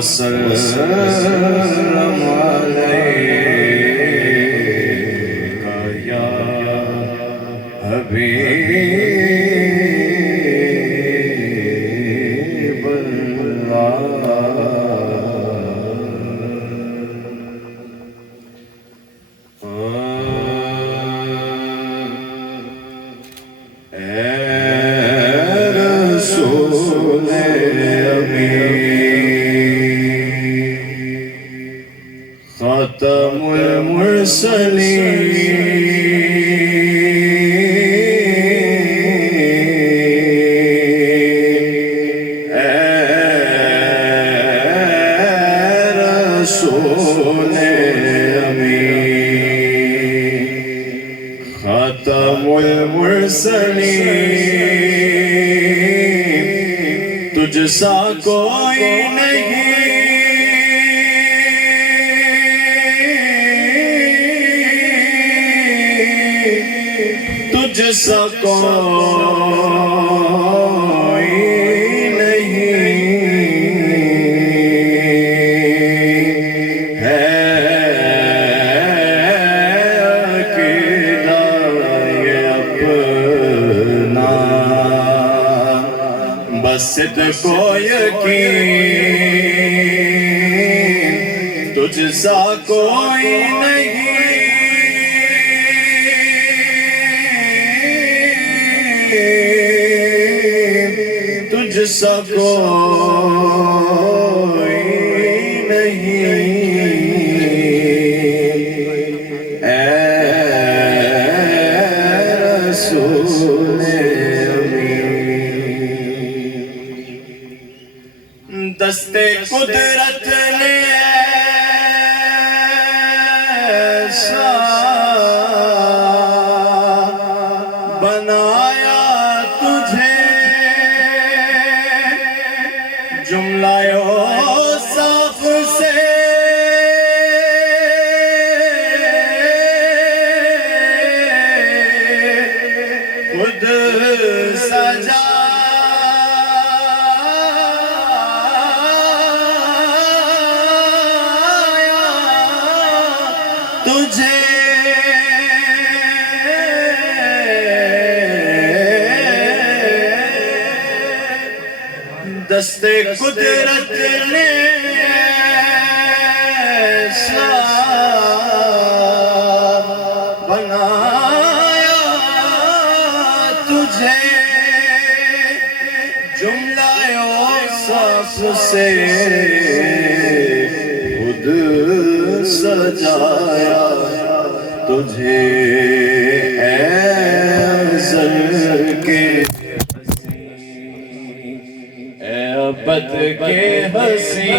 وسلم علیک یا حبیب خاتم المرسلین اے رسول امین خاتم المرسلین تجھ سا کوئی نہیں جیسا کوئی نہیں ہے عقیدہ یہ اپنا بس صدق و یقین تجھ سا کوئی نہیں تجھ سا کوئی نہیں اے رسول امین دست قدرت نے ایسا بنایا جملہ اوصاف سے خود سجایا تجھے دست قدرت نے ایسا بنایا تجھے جملہ اوصاف سے خود سجایا تجھے اے ازل کے ابد کے حسین